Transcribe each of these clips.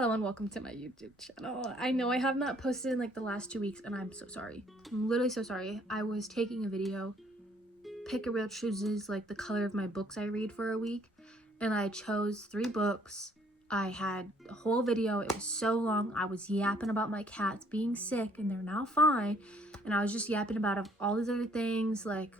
Hello and welcome to my YouTube channel. I know I have not posted in like the last 2 weeks and I'm so sorry. I'm literally so sorry. I was taking a video, pick a real chooses like the color of my books I read for a week, and I chose 3 books. I had a whole video. It was so long. I was yapping about my cats being sick and they're now fine, and I was just yapping about all these other things like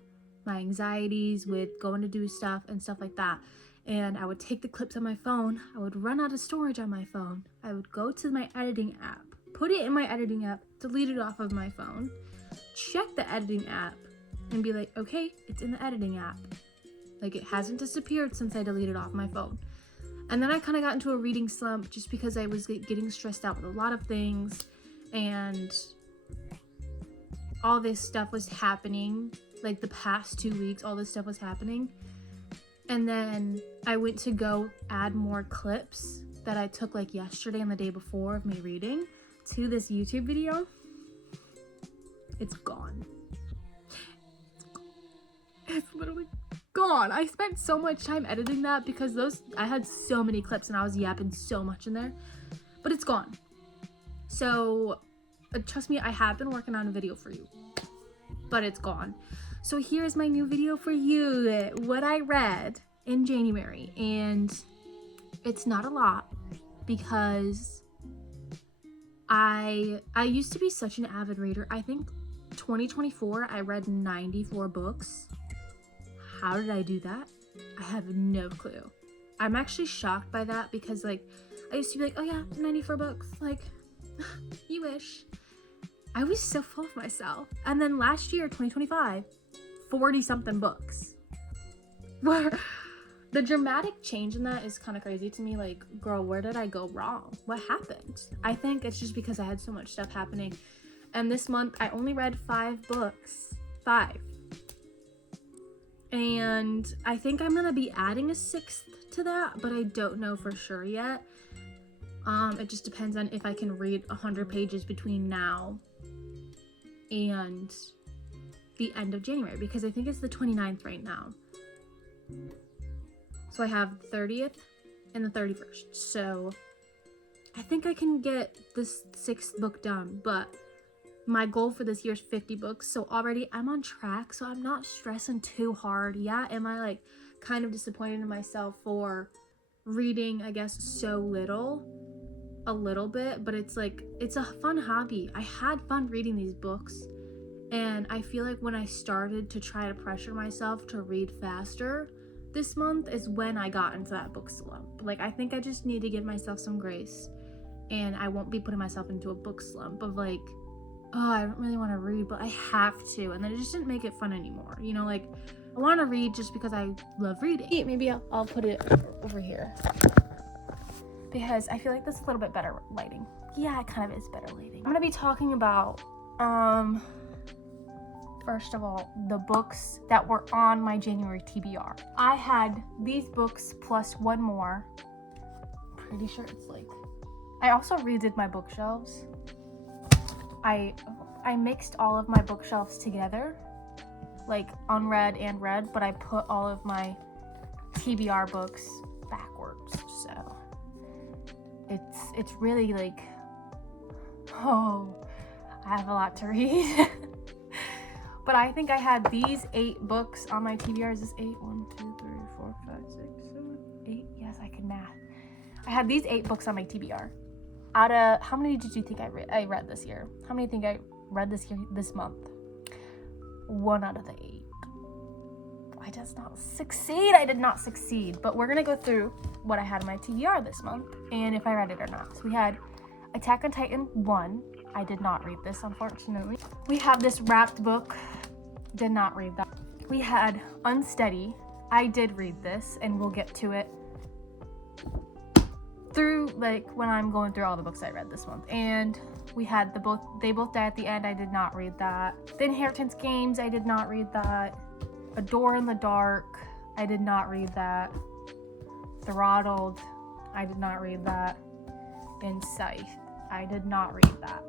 my anxieties with going to do stuff and stuff like that. And I would take the clips on my phone, I would run out of storage on my phone, I would go to my editing app, put it in my editing app, delete it off of my phone, check the editing app, and be like, okay, it's in the editing app. Like, it hasn't disappeared since I deleted off my phone. And then I kind of got into a reading slump just because I was getting stressed out with a lot of things, and all this stuff was happening, like the past 2 weeks, all this stuff was happening. And then I went to go add more clips that I took like yesterday and the day before of me reading to this YouTube video. It's gone. It's literally gone. I spent so much time editing that because I had so many clips and I was yapping so much in there, but it's gone. So trust me, I have been working on a video for you, but it's gone. So here's my new video for you, what I read in January, and it's not a lot because I used to be such an avid reader. I think 2024 I read 94 books. How did I do that? I have no clue. I'm actually shocked by that because like I used to be like, oh yeah, 94 books, like you wish. I was so full of myself. And then last year, 2025, 40 something books. Where the dramatic change in that is kind of crazy to me. Like, girl, where did I go wrong? What happened? I think it's just because I had so much stuff happening. And this month I only read 5 books. 5. And I think I'm gonna be adding a 6th to that, but I don't know for sure yet. It just depends on if I can read 100 pages between now and the end of January, because I think it's the 29th right now. So I have the 30th and the 31st. So I think I can get this 6th book done, but my goal for this year is 50 books. So already I'm on track, so I'm not stressing too hard. Yeah, am I like kind of disappointed in myself for reading, I guess, so little? A little bit, but it's like, it's a fun hobby. I had fun reading these books, and I feel like when I started to try to pressure myself to read faster this month is when I got into that book slump. Like, I think I just need to give myself some grace, and I won't be putting myself into a book slump of like, oh, I don't really want to read, but I have to, and then it just didn't make it fun anymore. You know, like, I want to read just because I love reading. Maybe I'll put it over here, because I feel like that's a little bit better lighting. Yeah, it kind of is better lighting. I'm gonna be talking about, first of all, the books that were on my January TBR. I had these books plus one more. Pretty sure it's like, I also redid my bookshelves. I mixed all of my bookshelves together, like unread and read, but I put all of my TBR books backwards, so it's really like, oh, I have a lot to read. But I think I had these 8 books on my TBR. Is this 8? 1, 2, 3, 4, 5, 6, 7, 8. Yes, I can math. I had these 8 books on my TBR. Out of, how many did you think I read this year? How many think I read this year, this month? 1 out of the 8. I did not succeed. I did not succeed. But we're gonna go through what I had in my TBR this month and if I read it or not. So we had Attack on Titan 1. I did not read this, unfortunately. We have this wrapped book. Did not read that. We had Unsteady. I did read this, and we'll get to it through, like, when I'm going through all the books I read this month. And we had They Both Die at the End. I did not read that. The Inheritance Games. I did not read that. A Door in the Dark. I did not read that. Throttled. I did not read that. And Scythe. I did not read that.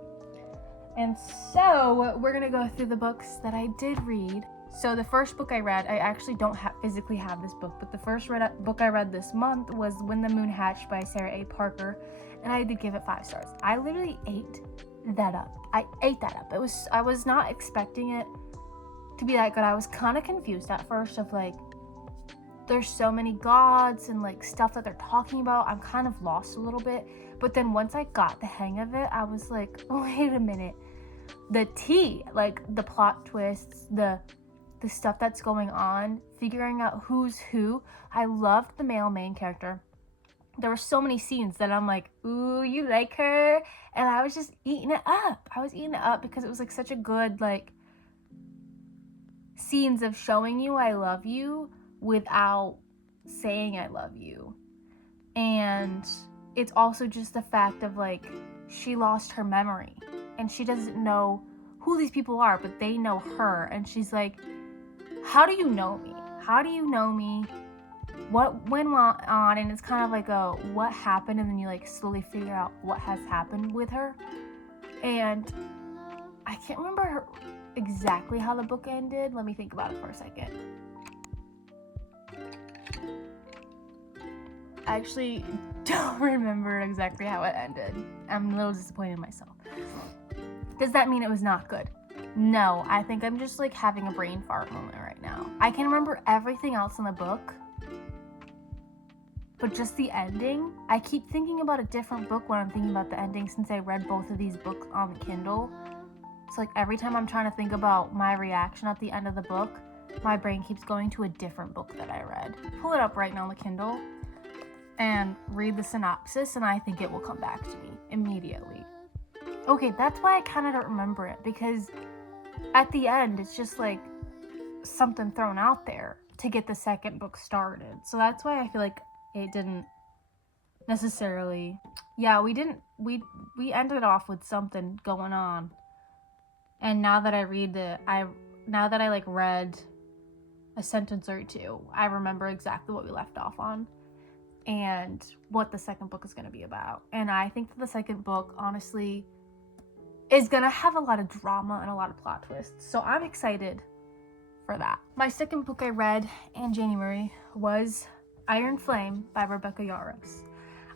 And so we're gonna go through the books that I did read So the first book I read, I actually don't physically have this book, but the first book I read this month was When the Moon Hatched by Sarah A. Parker, and I did give it 5 stars. I literally ate that up. I was not expecting it to be that good. I was kind of confused at first of like, there's so many gods and like stuff that they're talking about. I'm kind of lost a little bit, but then once I got the hang of it, I was like, wait a minute. The tea, like the plot twists, the stuff that's going on, figuring out who's who. I loved the male main character. There were so many scenes that I'm like, ooh, you like her? And I was just eating it up. I was eating it up because it was like such a good, like, scenes of showing you I love you without saying I love you. And it's also just the fact of like, she lost her memory and she doesn't know who these people are, but they know her. And she's like, how do you know me? How do you know me? What went on? And it's kind of like a what happened, and then you like slowly figure out what has happened with her. And I can't remember exactly how the book ended. Let me think about it for a second. I actually don't remember exactly how it ended. I'm a little disappointed in myself. Does that mean it was not good? No, I think I'm just like having a brain fart moment right now. I can remember everything else in the book, but just the ending, I keep thinking about a different book when I'm thinking about the ending since I read both of these books on Kindle. So like every time I'm trying to think about my reaction at the end of the book, my brain keeps going to a different book that I read. Pull it up right now on the Kindle and read the synopsis, and I think it will come back to me immediately. Okay, that's why I kind of don't remember it, because at the end, it's just like something thrown out there to get the second book started. So that's why I feel like it didn't necessarily, we ended off with something going on. And now that I read now that I like read a sentence or two, I remember exactly what we left off on and what the second book is going to be about. And I think that the second book, honestly, is going to have a lot of drama and a lot of plot twists. So I'm excited for that. My second book I read in January was Iron Flame by Rebecca Yarros.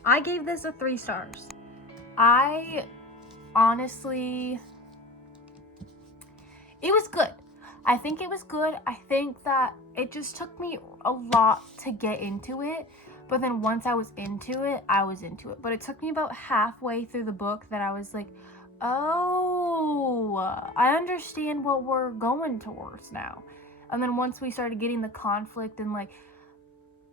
I gave this a 3 stars. I honestly, it was good. I think it was good. I think that it just took me a lot to get into it. But then once I was into it, I was into it. But it took me about halfway through the book that I was like, oh, I understand what we're going towards now. And then once we started getting the conflict and like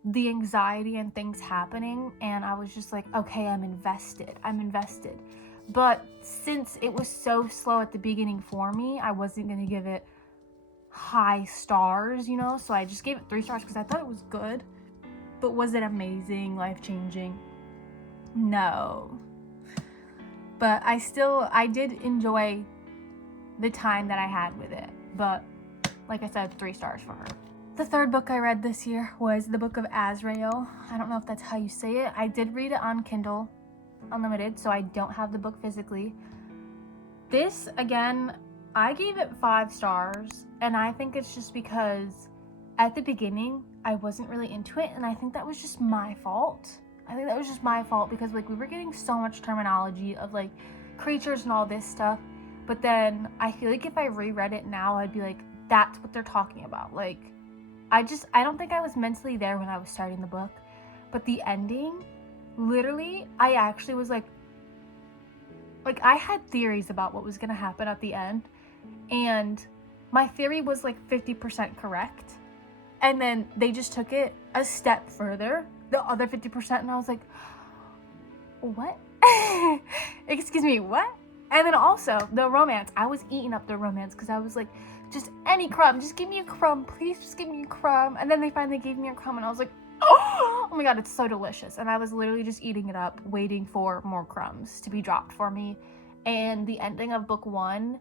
the anxiety and things happening, and I was just like, okay, I'm invested. But since it was so slow at the beginning for me, I wasn't going to give it high stars, you know? So I just gave it 3 stars because I thought it was good. But was it amazing, life-changing? No. But I did enjoy the time that I had with it. But like I said, 3 stars for her. The third book I read this year was the Book of Azrael. I don't know if that's how you say it. I did read it on Kindle Unlimited, so I don't have the book physically. This, again, I gave it 5 stars, and I think it's just because at the beginning, I wasn't really into it, and I think that was just my fault. Because like we were getting so much terminology of like creatures and all this stuff, but then I feel like if I reread it now, I'd be like, that's what they're talking about. Like, I don't think I was mentally there when I was starting the book, but the ending, literally, I actually was like I had theories about what was gonna happen at the end, and my theory was like 50% correct. And then they just took it a step further, the other 50%, and I was like, what? Excuse me, what? And then also, the romance. I was eating up the romance because I was like, just any crumb. Just give me a crumb. Please just give me a crumb. And then they finally gave me a crumb, and I was like, oh my god, it's so delicious. And I was literally just eating it up, waiting for more crumbs to be dropped for me. And the ending of book 1,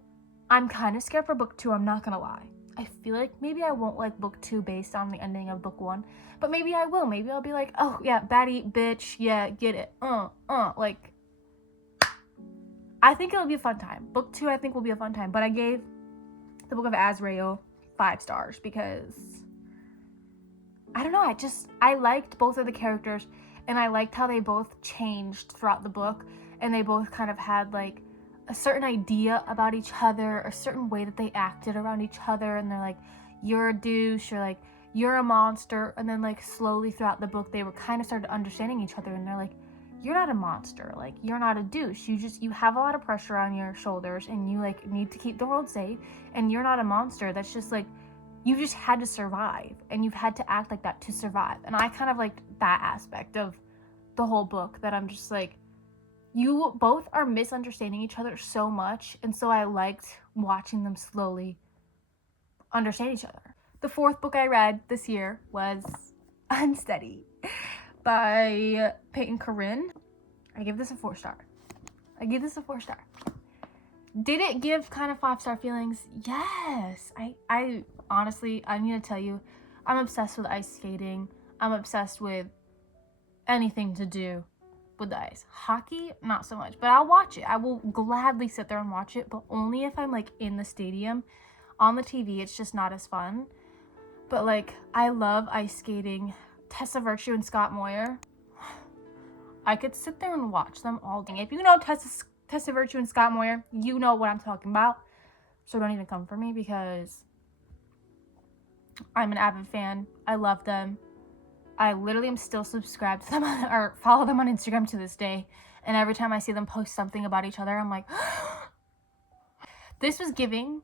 I'm kind of scared for book 2, I'm not gonna lie. I feel like maybe I won't like book 2 based on the ending of book 1, but maybe I will. Maybe I'll be like, oh yeah, baddie, bitch, yeah, get it, like, I think it'll be a fun time. Book 2, I think, will be a fun time, but I gave the Book of Azrael 5 stars because I don't know, I liked both of the characters, and I liked how they both changed throughout the book, and they both kind of had like a certain idea about each other, a certain way that they acted around each other, and they're like, you're a douche, or like, you're a monster, and then like slowly throughout the book they were kind of started understanding each other, and they're like, you're not a monster, like, you're not a douche, you have a lot of pressure on your shoulders, and you like need to keep the world safe, and you're not a monster, that's just like, you just had to survive, and you've had to act like that to survive. And I kind of liked that aspect of the whole book, that I'm just like, you both are misunderstanding each other so much, and so I liked watching them slowly understand each other. The 4th book I read this year was Unsteady by Peyton Corinne. I give this a 4 star. Did it give kind of 5-star feelings? Yes. I honestly, I need to tell you, I'm obsessed with ice skating. I'm obsessed with anything to do with the ice. Hockey, not so much, but I'll watch it. I will gladly sit there and watch it, but only if I'm like in the stadium. On the TV, it's just not as fun. But like, I love ice skating. Tessa Virtue and Scott Moyer, I could sit there and watch them all day. If you know Tessa Virtue and Scott Moyer, you know what I'm talking about. So don't even come for me, because I'm an avid fan. I love them. I literally am still subscribed to them or follow them on Instagram to this day. And every time I see them post something about each other, I'm like, this was giving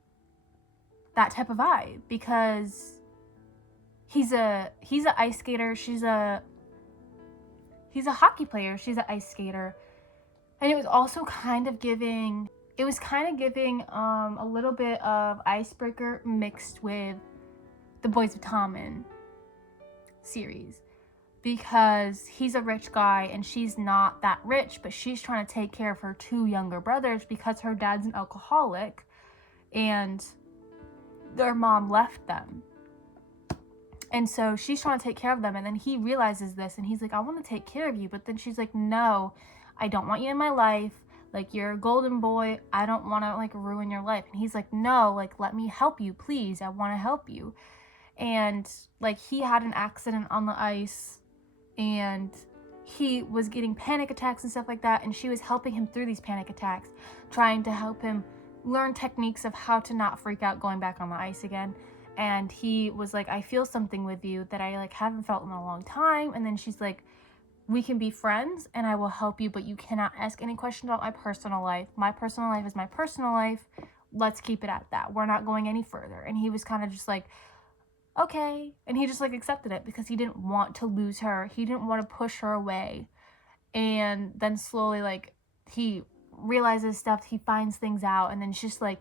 that type of vibe, because he's a ice skater, he's a hockey player, she's an ice skater. And it was also kind of giving a little bit of Icebreaker mixed with the Boys of Tommen series, because he's a rich guy and she's not that rich, but she's trying to take care of her 2 younger brothers because her dad's an alcoholic and their mom left them. And so she's trying to take care of them, and then he realizes this, and he's like, I want to take care of you. But then she's like, no, I don't want you in my life. Like, you're a golden boy. I don't want to like ruin your life. And he's like, no, like, let me help you, please. I want to help you. And like, he had an accident on the ice, and he was getting panic attacks and stuff like that, and she was helping him through these panic attacks, trying to help him learn techniques of how to not freak out going back on the ice again. And he was like, I feel something with you that I like haven't felt in a long time. And then she's like, we can be friends and I will help you, but you cannot ask any questions about my personal life. My personal life is my personal life. Let's keep it at that. We're not going any further. And he was kind of just like, okay. And he just like accepted it because he didn't want to lose her. He didn't want to push her away. And then slowly, like, he realizes stuff, he finds things out, and then it's just like,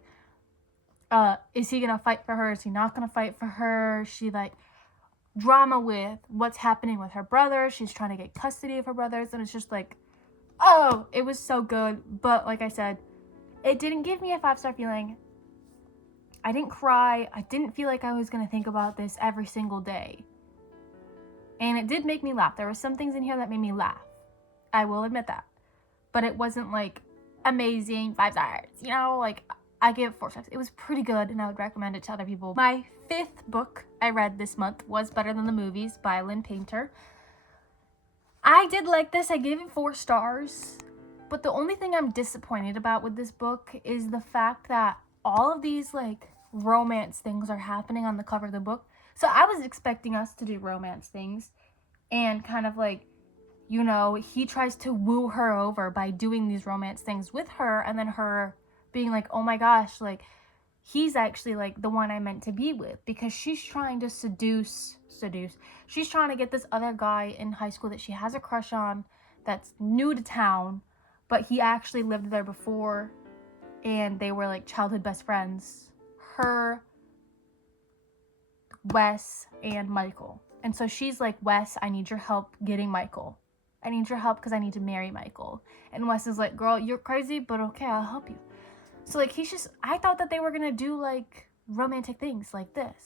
is he gonna fight for her? Is he not gonna fight for her? She like drama with what's happening with her brother. She's trying to get custody of her brothers, and it's just like, oh, it was so good. But like I said, it didn't give me a 5-star feeling. I didn't cry. I didn't feel like I was gonna think about this every single day. And it did make me laugh. There were some things in here that made me laugh. I will admit that. But it wasn't like amazing 5 stars, you know, like I gave it 4 stars. It was pretty good, and I would recommend it to other people. My 5th book I read this month was Better Than the Movies by Lynn Painter. I did like this. I gave it 4 stars, but the only thing I'm disappointed about with this book is the fact that all of these like romance things are happening on the cover of the book. So I was expecting us to do romance things, and kind of like, you know, he tries to woo her over by doing these romance things with her, and then her being like, oh my gosh, like, he's actually like the one I meant to be with, because she's trying to seduce. She's trying to get this other guy in high school that she has a crush on, that's new to town, but he actually lived there before, and they were like childhood best friends. Her, Wes, and Michael. And so she's like, Wes, I need your help getting Michael. I need your help because I need to marry Michael. And Wes is like, girl, you're crazy, but okay, I'll help you. So like, he's just, I thought that they were gonna do like romantic things like this,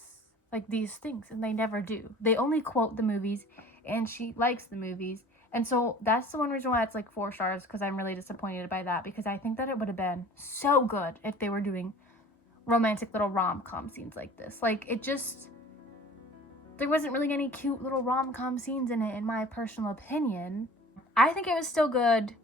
like these things, and they never do. They only quote the movies, and she likes the movies. And so that's the one reason why it's like 4 stars, because I'm really disappointed by that, because I think that it would have been so good if they were doing romantic little rom-com scenes like this. Like, it just, there wasn't really any cute little rom-com scenes in it, in my personal opinion. I think it was still good.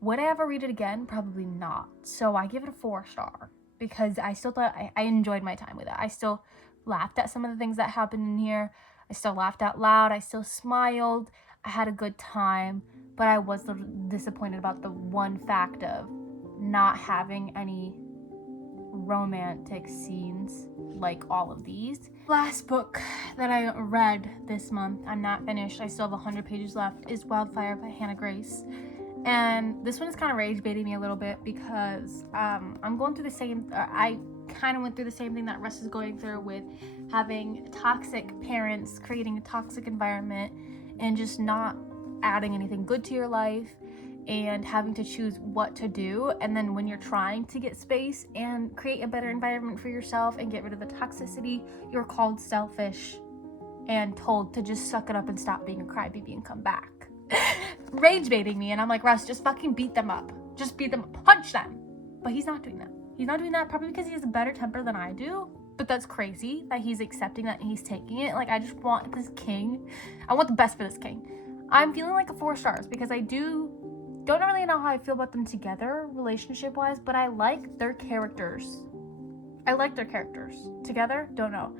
Would I ever read it again? Probably not. So I give it a 4-star because I still thought I enjoyed my time with it. I still laughed at some of the things that happened in here. I still laughed out loud. I still smiled. I had a good time, but I was a little disappointed about the one fact of not having any romantic scenes like all of these. Last book that I read this month, I'm not finished, I still have 100 pages left, is Wildfire by Hannah Grace. And this one is kind of rage baiting me a little bit because I'm going through the same, I kind of went through the same thing that Russ is going through with having toxic parents, creating a toxic environment, and just not adding anything good to your life, and having to choose what to do. And then when you're trying to get space and create a better environment for yourself and get rid of the toxicity, you're called selfish and told to just suck it up and stop being a crybaby and come back. Rage baiting me, and I'm like, Russ, just fucking beat them up. Just beat them up. Punch them. But he's not doing that. He's not doing that probably because he has a better temper than I do. But that's crazy that he's accepting that and he's taking it. Like, I just want this king. I want the best for this king. I'm feeling like a 4 stars because I don't really know how I feel about them together, relationship-wise, but I like their characters. Together, don't know.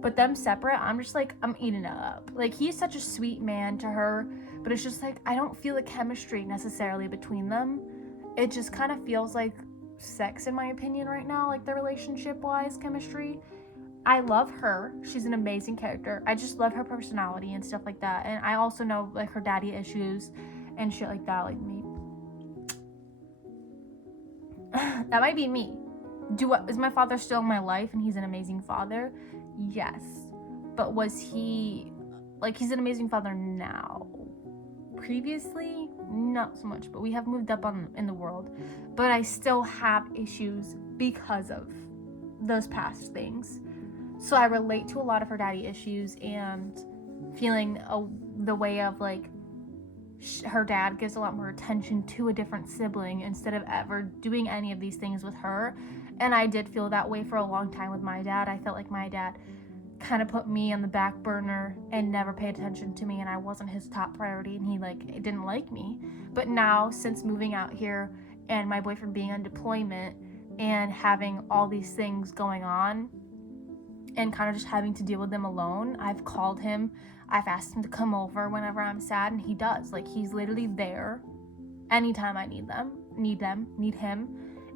But them separate, I'm just like, I'm eating it up. Like, he's such a sweet man to her, but it's just like, I don't feel the chemistry necessarily between them. It just kind of feels like sex, in my opinion, right now, like the relationship-wise chemistry. I love her. She's an amazing character. I just love her personality and stuff like that. And I also know, like, her daddy issues and shit like that, like me. That might be me. Is my father still in my life and he's an amazing father? Yes. But was he, like, he's an amazing father now. Previously, not so much, but we have moved up in the world. But I still have issues because of those past things. So I relate to a lot of her daddy issues and feeling the way of, like, her dad gives a lot more attention to a different sibling instead of ever doing any of these things with her. And I did feel that way for a long time with my dad. I felt like my dad kind of put me on the back burner and never paid attention to me, and I wasn't his top priority, and he, like, didn't like me. But now, since moving out here and my boyfriend being on deployment and having all these things going on and kind of just having to deal with them alone, I've called him. I've asked him to come over whenever I'm sad, and he does. Like, he's literally there anytime I need him.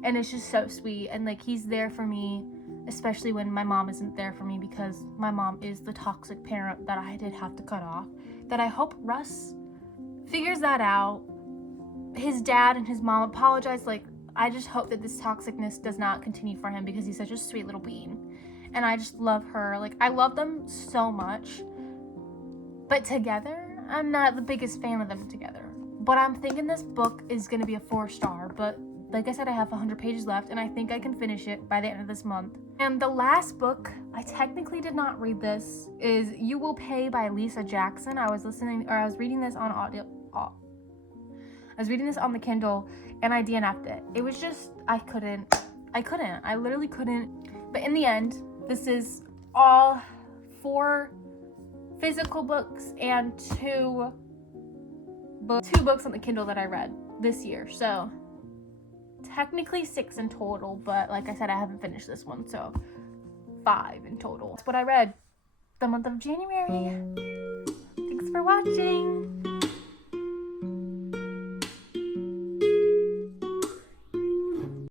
And it's just so sweet. And, like, he's there for me, especially when my mom isn't there for me, because my mom is the toxic parent that I did have to cut off. That I hope Russ figures that out. His dad and his mom apologized. Like, I just hope that this toxicness does not continue for him because he's such a sweet little being. And I just love her. Like, I love them so much. But together, I'm not the biggest fan of them together. But I'm thinking this book is going to be a 4-star. But like I said, I have 100 pages left, and I think I can finish it by the end of this month. And the last book, I technically did not read this, is You Will Pay by Lisa Jackson. I was reading this on audio. I was reading this on the Kindle, and I DNF'd it. It was just, I literally couldn't. But in the end, this is all 4 physical books and 2 books on the Kindle that I read this year. So technically 6 in total, but like I said, I haven't finished this one, so 5 in total. That's what I read the month of January. Thanks for watching.